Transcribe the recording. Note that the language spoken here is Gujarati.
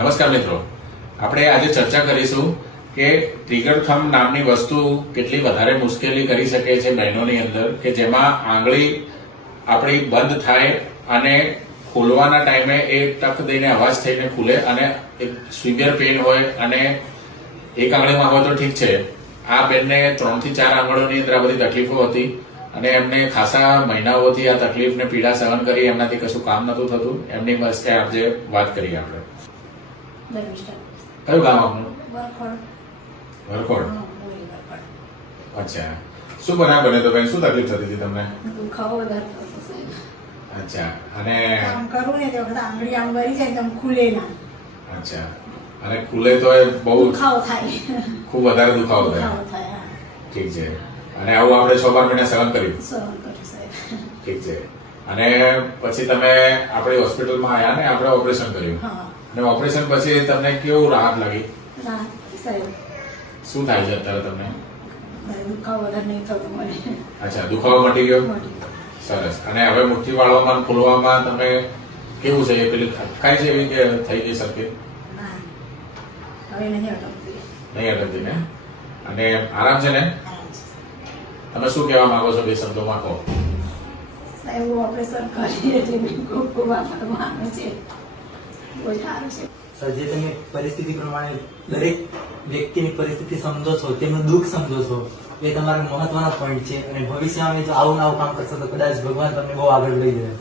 નમસ્કાર મિત્રો, આપણે આજે ચર્ચા કરીશું કે ટ્રિગર થંબ નામની વસ્તુ કેટલી વધારે મુશ્કેલી કરી શકે છે બહેનોની અંદર, કે જેમાં આંગળી આપણી બંધ થાય અને ખોલવાના ટાઈમે એ ટક દઈને અવાજ થઈને ખુલે અને એક સિવિયર પેઇન હોય અને એક આંગળીમાં હોય તો ઠીક છે. આ બેનને 3 થી 4 આંગળીઓની અંદર આ બધી તકલીફો હતી અને એમને ખાસા મહિનાઓથી આ તકલીફને પીડા સહન કરી એમનાથી કશું કામ નતું થતું. એમની વચ્ચે આજે વાત કરીએ આપણે. કયું ગામ આપનું? વરખોડ. અચ્છા, શું બનાવ બને તો બેન, શું તકલીફ થતી હતી તમને? અચ્છા, અને કામ કરું ને તો આંગળી આમ વળી જાય તો ખુલે ના. અચ્છા, અને ખુલે તો એ બહુ દુખાવો થાય, ખૂબ વધારે દુખાવો થાય. ઠીક છે. અને આવું આપણે 6-12 મહિના સહન કર્યું. ઠીક છે. અને પછી તમે આપણી હોસ્પિટલમાં આવ્યા ને આપણે ઓપરેશન કર્યું. અને ઓપરેશન પછી તમને કેવું રાહત લાગી? શું થાય છે અત્યારે તમને? દુખાવો વધારે નહીં થતો મને. અચ્છા, દુખાવો મટી ગયો. સરસ. અને હવે મુઠ્ઠી વાળવામાં ખોલવામાં તમે કેવું છે? પેલી થાય છે એવી કે થઈ ગઈ સરખી? હવે નહીં અટકતી. નહીં અટકતી ને? અને આરામ છે ને? તમે શું કહેવા માંગો છો? બે શબ્દોમાં કહો. સાહેબ ઓપરેશન કરીએ એટલે ખૂબ ખૂબ આભાર માનું છે. બહુ સારું છે. સર, જે તમે પરિસ્થિતિ પ્રમાણે દરેક વ્યક્તિની પરિસ્થિતિ સમજો છો, તેમનું દુઃખ સમજો છો, એ તમારા મહત્વના પોઈન્ટ છે. અને ભવિષ્યમાં જો આવું કામ કરશો તો કદાચ ભગવાન તમને બહુ આગળ લઈ જાય.